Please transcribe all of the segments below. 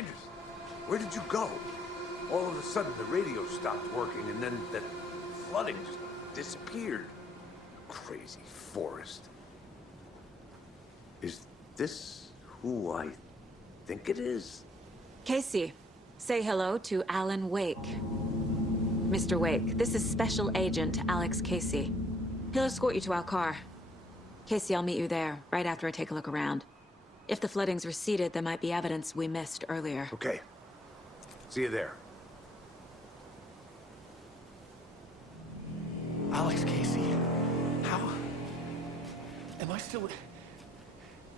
Anders, where did you go? All of a sudden, the radio stopped working, and then that flooding just disappeared. Crazy forest. Is this who I think it is? Casey, say hello to Alan Wake. Mr. Wake, this is Special Agent Alex Casey. He'll escort you to our car. Casey, I'll meet you there, right after I take a look around. If the flooding's receded, there might be evidence we missed earlier. Okay. See you there. Alex Casey, how? Am I still...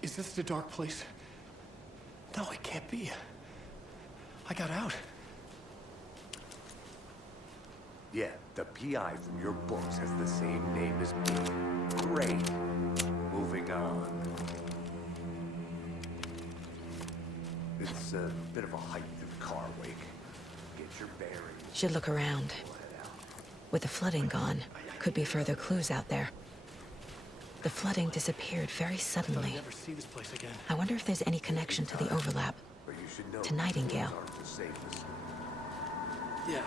Is this the dark place? No, it can't be. I got out. Yeah, the PI from your books has the same name as me. Great. Moving on. It's a bit of a hike to the car, Wake. Get your bearings. Should look around. With the flooding gone, could be further clues out there. The flooding disappeared very suddenly. I'll never see this place again. I wonder if there's any connection to the overlap. But you should know To Nightingale. those aren't the safest. Yeah.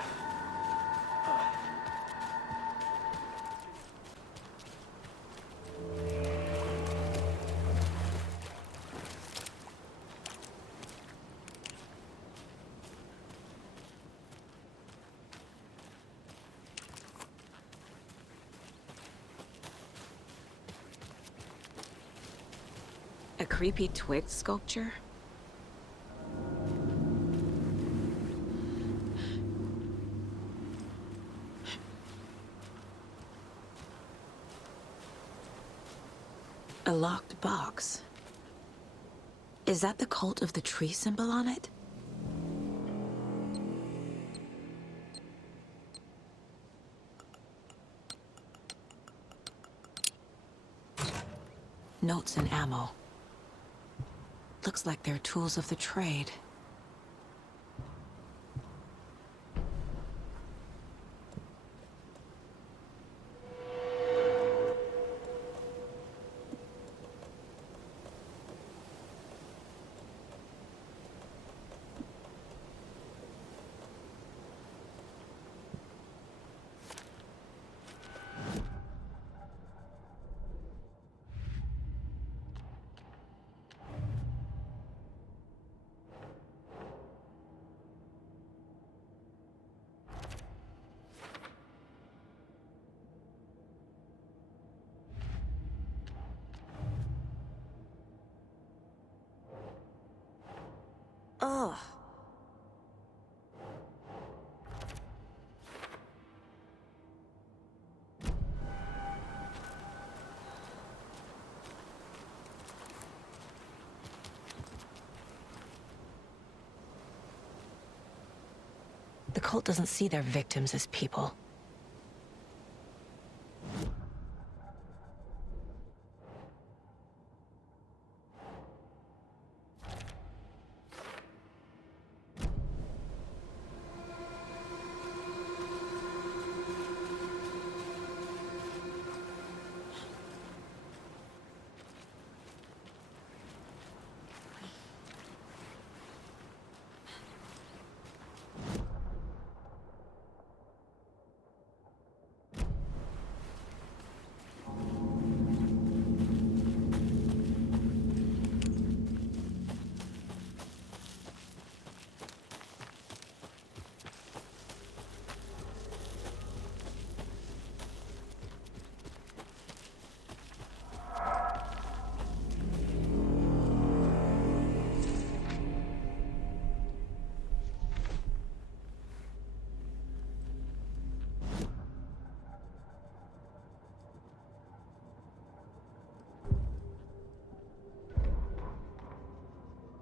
A creepy twig sculpture? A locked box. Is that the cult of the tree symbol on it? Notes and ammo. Looks like they're tools of the trade. Ugh. The cult doesn't see their victims as people.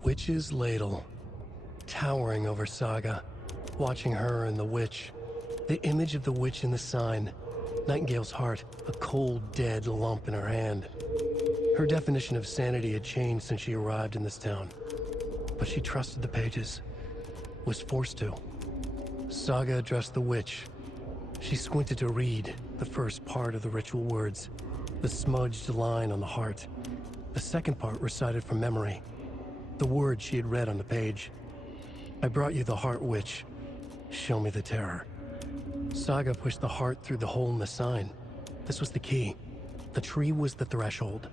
Witch's ladle, towering over Saga, watching her and the witch. The image of the witch in the sign, Nightingale's heart, a cold, dead lump in her hand. Her definition of sanity had changed since she arrived in this town, but she trusted the pages, was forced to. Saga addressed the witch. She squinted to read the first part of the ritual words, the smudged line on the heart. The second part recited from memory, the words she had read on the page. I brought you the Heart Witch. Show me the terror. Saga pushed the heart through the hole in the sign. This was the key. The tree was the threshold.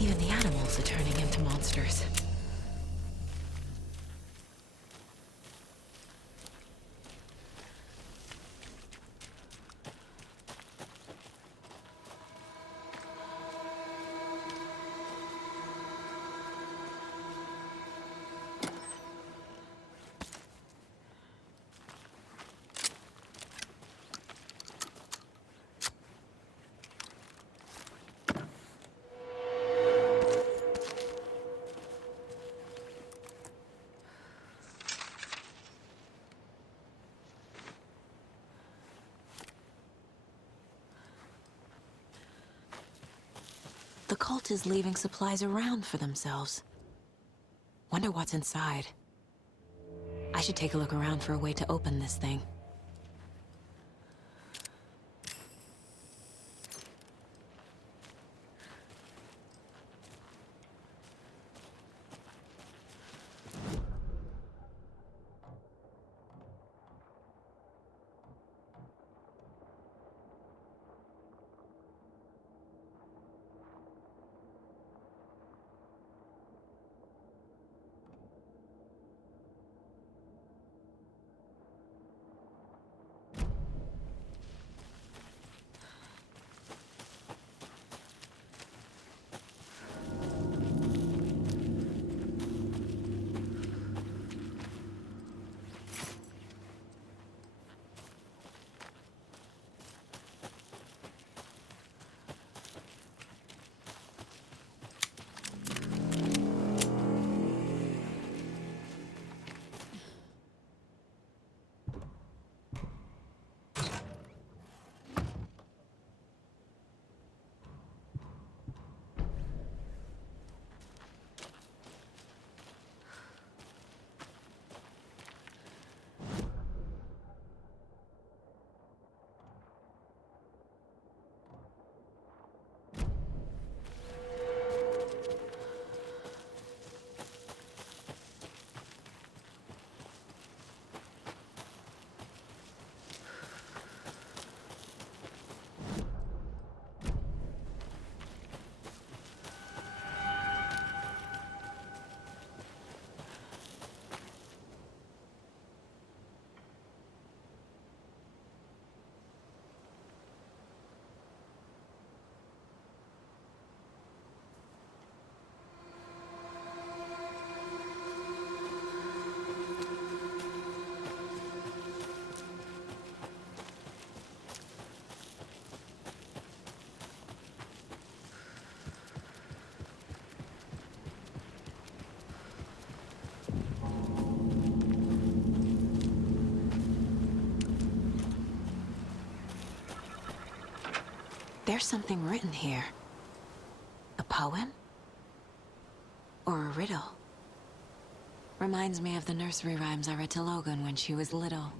Even the animals are turning into monsters. The cult is leaving supplies around for themselves. Wonder what's inside. I should take a look around for a way to open this thing. There's something written here. A poem? Or a riddle? Reminds me of the nursery rhymes I read to Logan when she was little.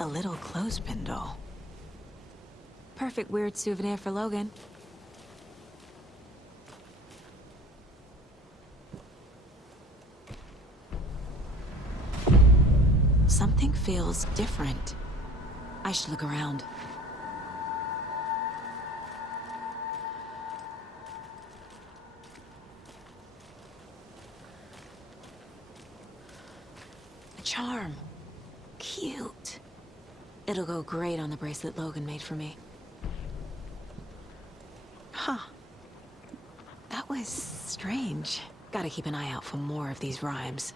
A little clothespin doll. Perfect weird souvenir for Logan. Something feels different. I should look around. A charm. Cute. It'll go great on the bracelet Logan made for me. Huh. That was strange. Gotta keep an eye out for more of these rhymes.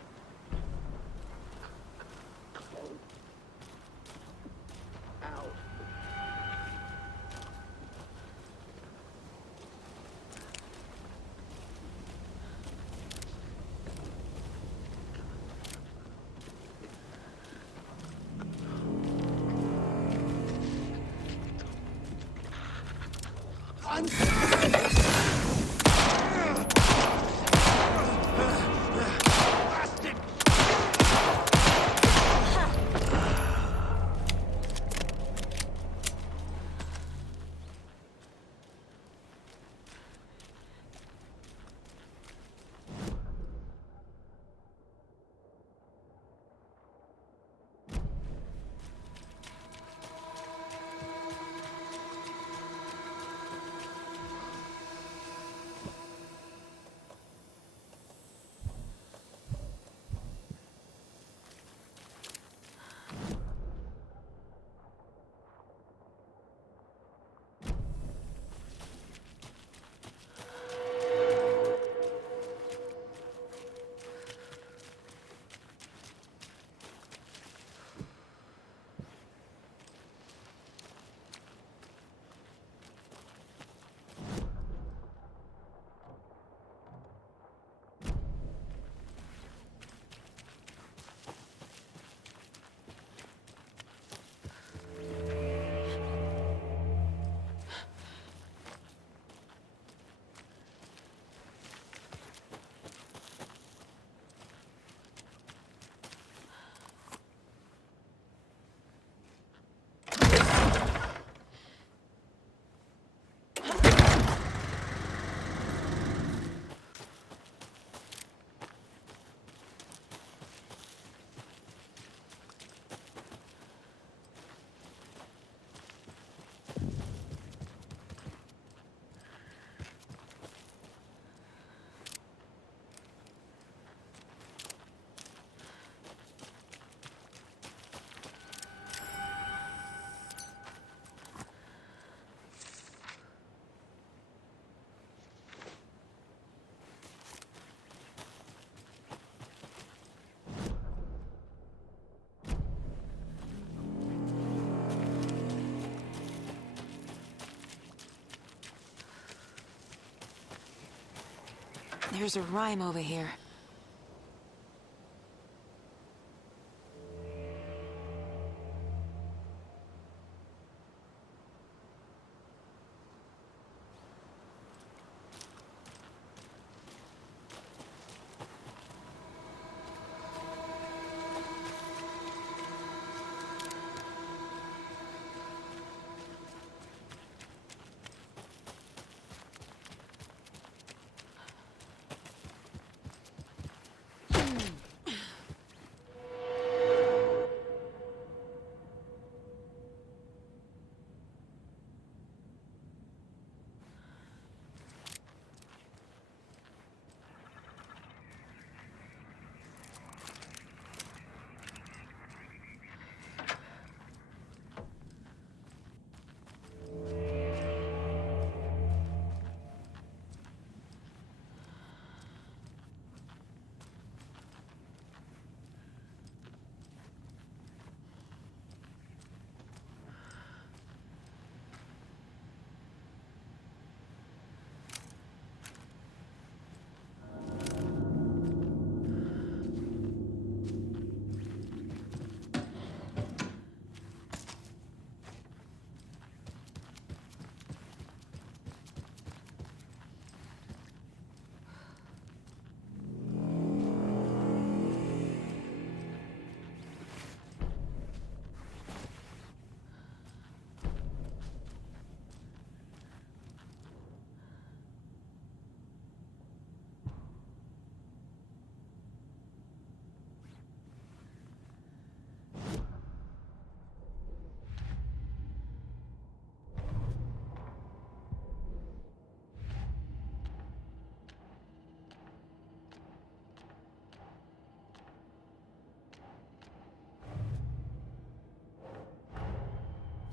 There's a rhyme over here.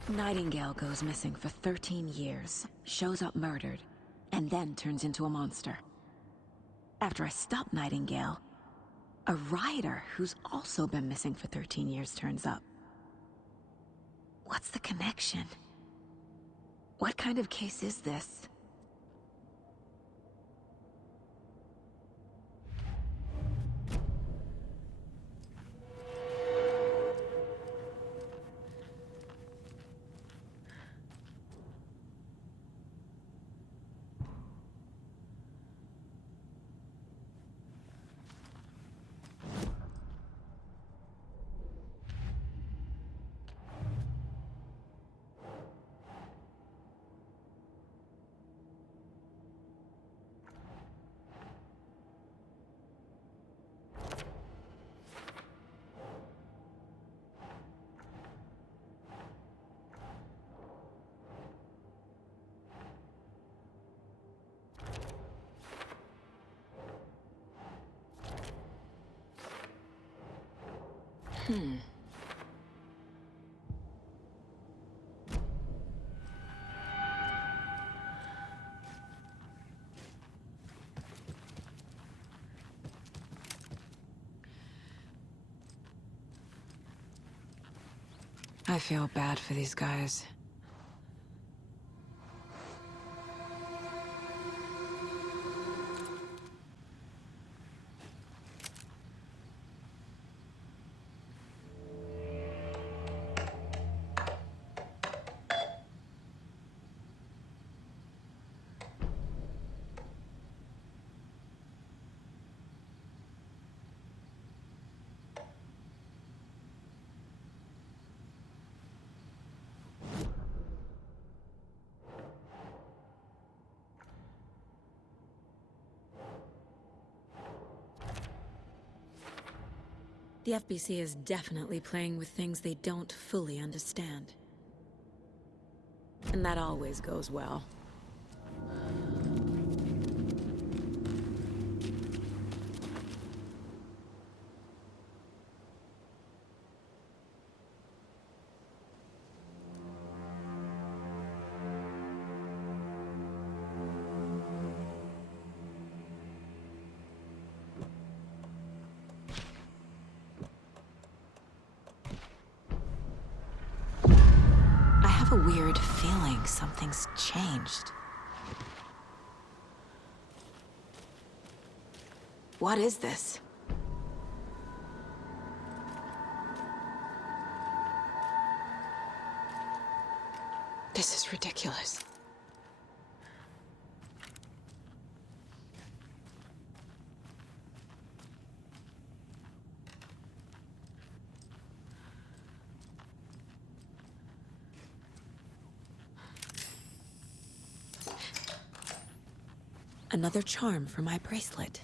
Nightingale goes missing for 13 years, shows up murdered, and then turns into a monster. After I stop Nightingale, a rider who's also been missing for 13 years turns up. What's the connection? What kind of case is this? I feel bad for these guys. The FBC is definitely playing with things they don't fully understand. And that always goes well. I have a weird feeling something's changed. What is this? This is ridiculous. Another charm for my bracelet.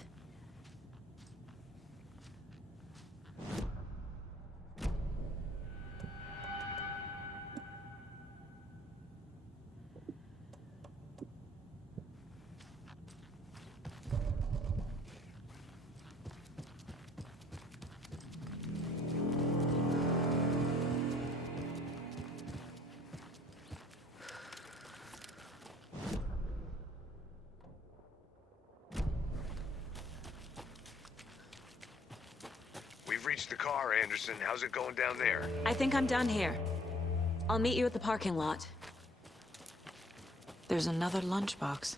We've reached the car, Anderson. How's it going down there? I think I'm done here. I'll meet you at the parking lot. There's another lunchbox.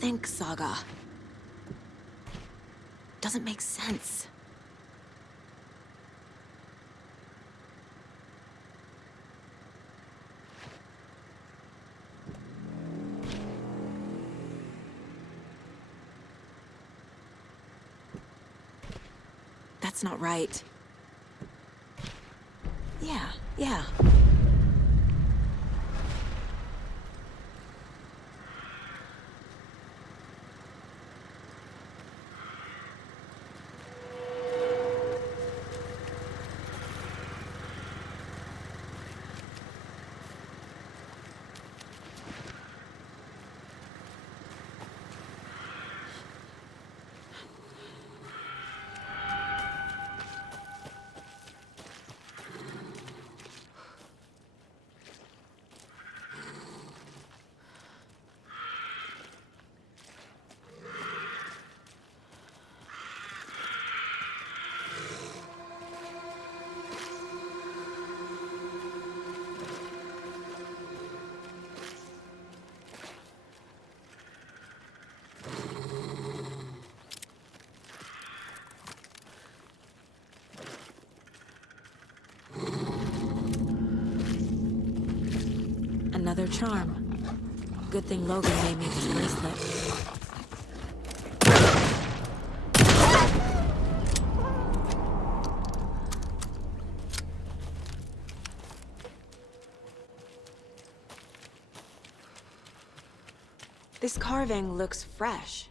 think, Saga. Doesn't make sense. That's not right. Yeah. Another charm. Good thing Logan made me this bracelet. This carving looks fresh.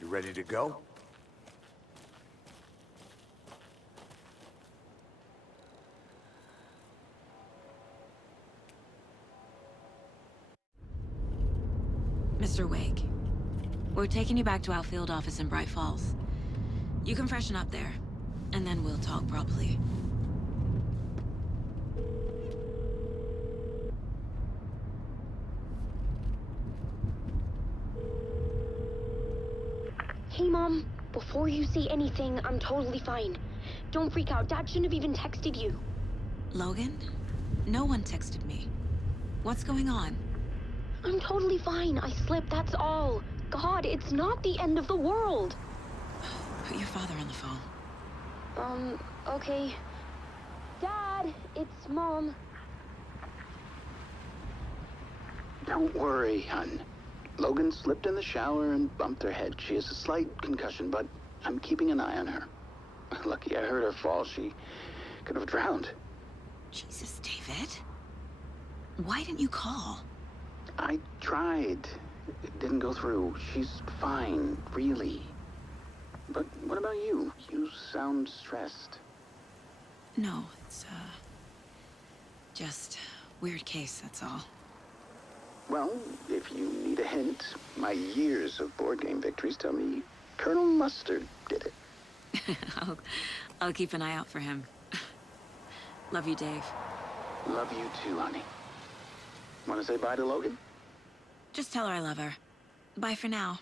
You ready to go? Mr. Wake, we're taking you back to our field office in Bright Falls. You can freshen up there, and then we'll talk properly. Hey, Mom. Before you say anything, I'm totally fine. Don't freak out. Dad shouldn't have even texted you. Logan? No one texted me. What's going on? I'm totally fine. I slipped, that's all. God, it's not the end of the world. Put your father on the phone. Okay. Dad, it's Mom. Don't worry, hun. Logan slipped in the shower and bumped her head. She has a slight concussion, but I'm keeping an eye on her. Lucky I heard her fall. She could have drowned. Jesus, David. Why didn't you call? I tried. It didn't go through. She's fine, really. But what about you? You sound stressed. No, it's, just weird case, that's all. Well, if you need a hint, my years of board game victories tell me Colonel Mustard did it. I'll keep an eye out for him. Love you, Dave. Love you too, honey. Want to say bye to Logan? Just tell her I love her. Bye for now.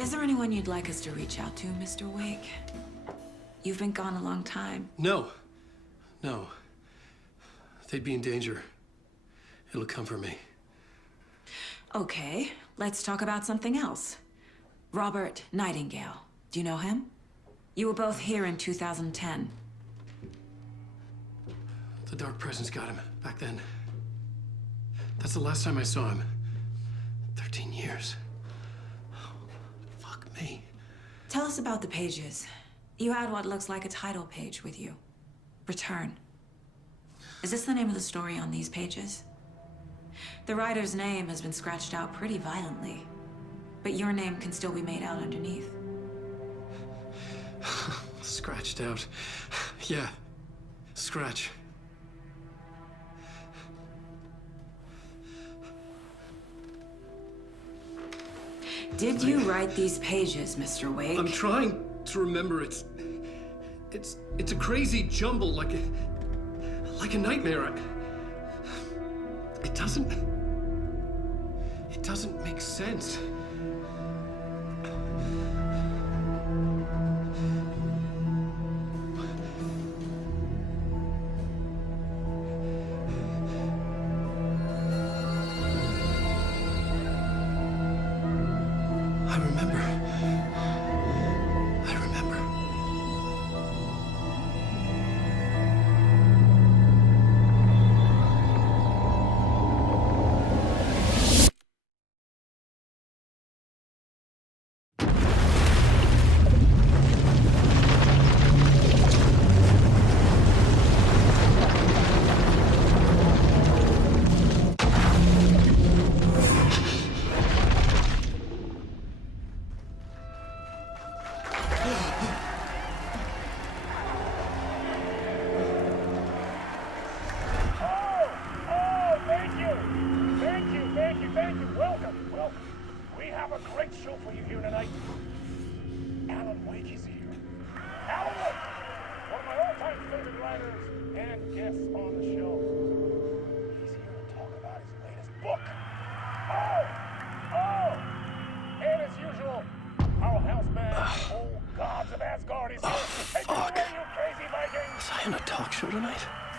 Is there anyone you'd like us to reach out to, Mr. Wake? You've been gone a long time. No. No. They'd be in danger. It'll come for me. Okay, let's talk about something else. Robert Nightingale. Do you know him? You were both here in 2010. The Dark Presence got him back then. That's the last time I saw him. 13 years. Fuck me. Tell us about the pages. You had what looks like a title page with you. Return. Is this the name of the story on these pages? The writer's name has been scratched out pretty violently, but your name can still be made out underneath. Scratched out. Yeah. Scratch. Did you write these pages, Mr. Wake? I'm trying to remember. It's a crazy jumble, like a nightmare. It doesn't make sense. I remember.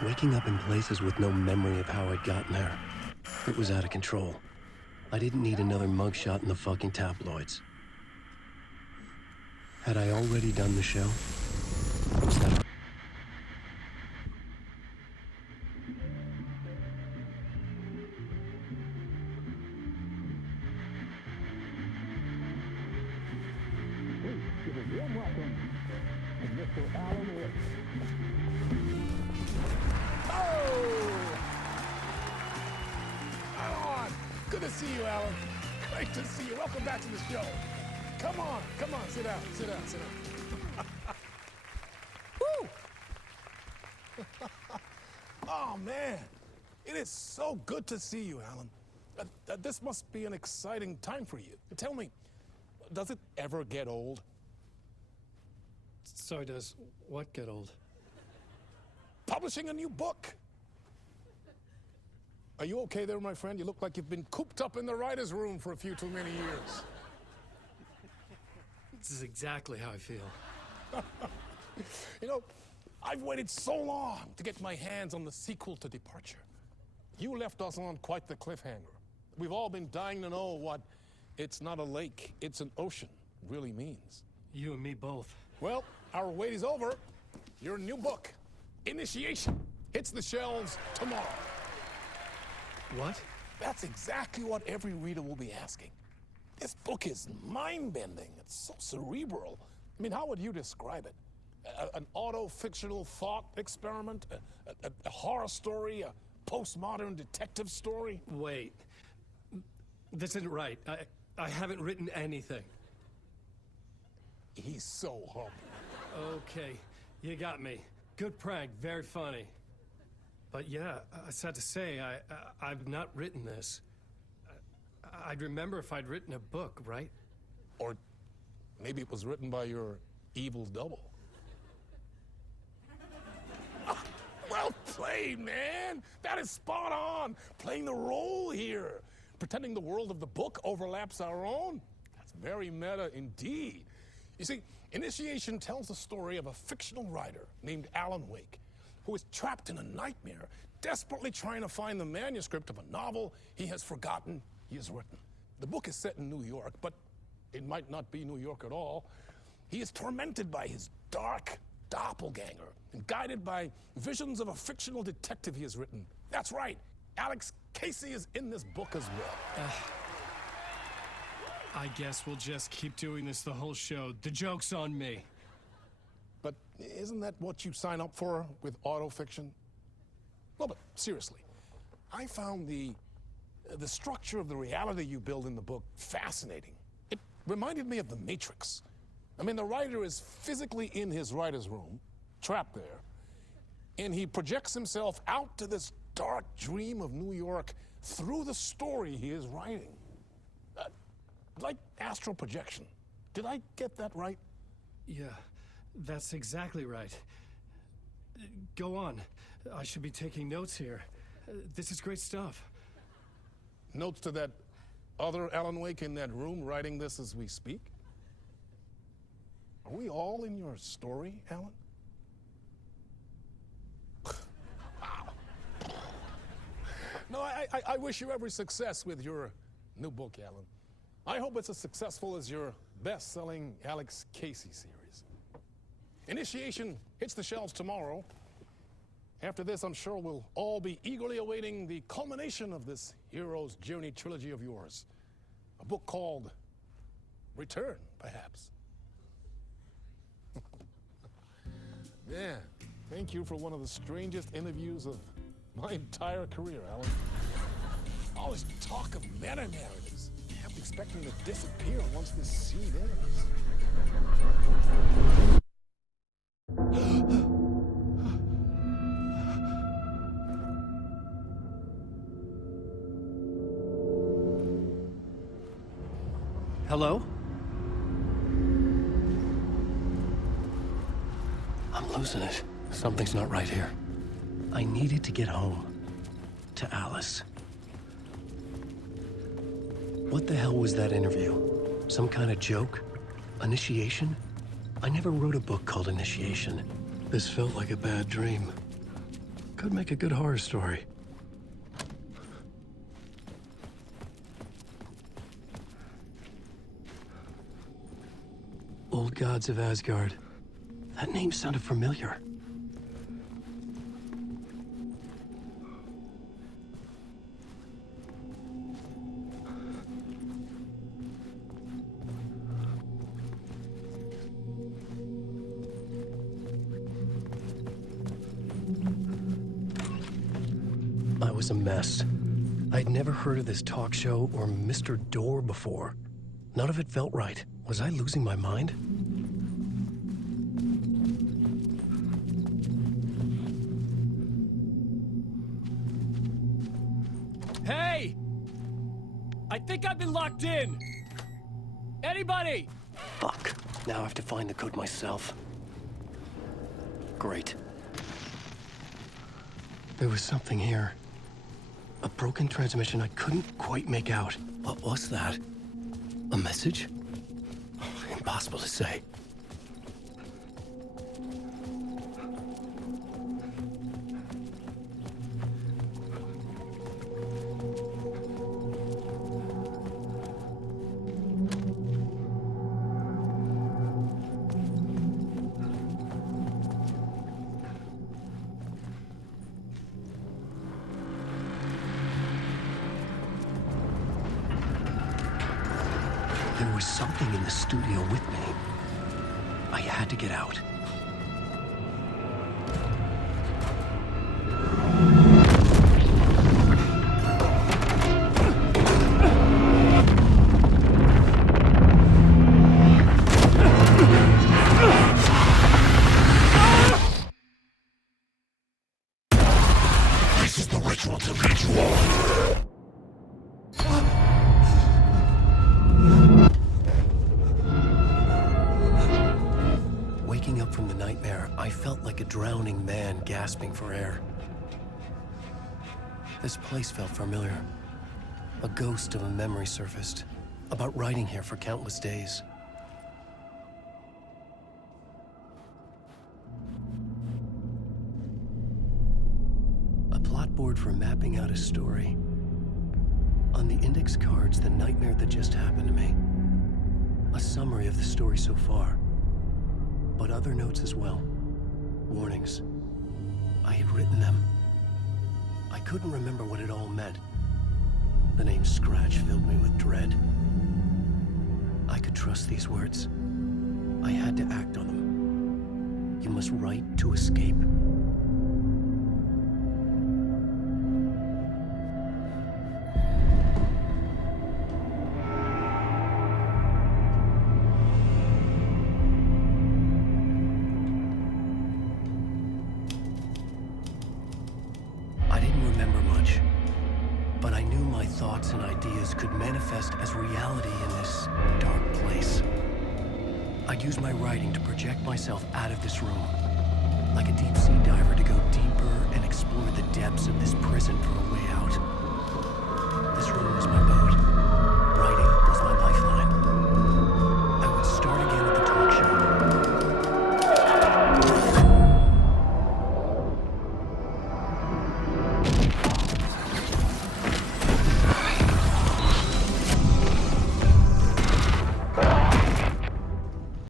Waking up in places with no memory of how I'd gotten there. It was out of control. I didn't need another mugshot in the fucking tabloids. Had I already done the show? Was that... Good to see you, Alan. Great to see you. Welcome back to the show. Come on, sit down. Woo! Oh, man. It is so good to see you, Alan. This must be an exciting time for you. Tell me, does it ever get old? Sorry, does what get old? Publishing a new book. Are you okay there, my friend? You look like you've been cooped up in the writer's room for a few too many years. This is exactly how I feel. You know, I've waited so long to get my hands on the sequel to Departure. You left us on quite the cliffhanger. We've all been dying to know what "it's not a lake, it's an ocean" really means. You and me both. Well, our wait is over. Your new book, Initiation, hits the shelves tomorrow. What? That's exactly what every reader will be asking. This book is mind-bending. It's so cerebral. I mean, how would you describe it? An auto-fictional thought experiment? A horror story? A postmodern detective story? Wait. This isn't right. I haven't written anything. He's so humble. Okay, you got me. Good prank, very funny. But yeah, sad to say, I've not written this. I'd remember if I'd written a book, right? Or maybe it was written by your evil double. Well played, man. That is spot on. Playing the role here. Pretending the world of the book overlaps our own. That's very meta indeed. You see, Initiation tells the story of a fictional writer named Alan Wake, who is trapped in a nightmare, desperately trying to find the manuscript of a novel he has forgotten he has written. The book is set in New York, but it might not be New York at all. He is tormented by his dark doppelganger and guided by visions of a fictional detective he has written. That's right, Alex Casey is in this book as well. I guess we'll just keep doing this the whole show. The joke's on me. But isn't that what you sign up for with autofiction? No, but seriously, I found the structure of the reality you build in the book fascinating. It reminded me of The Matrix. I mean, the writer is physically in his writer's room, trapped there, and he projects himself out to this dark dream of New York through the story he is writing. Like astral projection. Did I get that right? Yeah, that's exactly right. Go on. I should be taking notes here. This is great stuff. Notes to that other Alan Wake in that room writing this as we speak? Are we all in your story, Alan? Wow. No, I wish you every success with your new book, Alan. I hope it's as successful as your best-selling Alex Casey series. Initiation hits the shelves tomorrow. After this, I'm sure we'll all be eagerly awaiting the culmination of this hero's journey trilogy of yours. A book called Return, perhaps. Yeah, thank you for one of the strangest interviews of my entire career, Alan. All this talk of meta-narratives. I'm expecting to disappear once this scene ends. Hello? I'm losing it. Something's not right here. I needed to get home. To Alice. What the hell was that interview? Some kind of joke? Initiation? I never wrote a book called Initiation. This felt like a bad dream. Could make a good horror story. Old Gods of Asgard. That name sounded familiar. I was a mess. I'd never heard of this talk show or Mr. Door before. None of it felt right. Was I losing my mind? Hey! I think I've been locked in! Anybody? Fuck. Now I have to find the code myself. Great. There was something here. A broken transmission I couldn't quite make out. What was that? A message? Impossible to say. There was something in the studio with me. I had to get out. This is the ritual to lead you on. Waking up from the nightmare, I felt like a drowning man gasping for air. This place felt familiar. A ghost of a memory surfaced, about riding here for countless days. A plot board for mapping out a story. On the index cards, the nightmare that just happened to me. A summary of the story so far. But other notes as well. Warnings. I had written them. I couldn't remember what it all meant. The name Scratch filled me with dread. I could trust these words. I had to act on them. You must write to escape. I didn't remember much, but I knew my thoughts and ideas could manifest as reality in this dark place. I'd use my writing to project myself out of this room, like a deep-sea diver to go deeper and explore the depths of this prison for a way out. This room was my boat.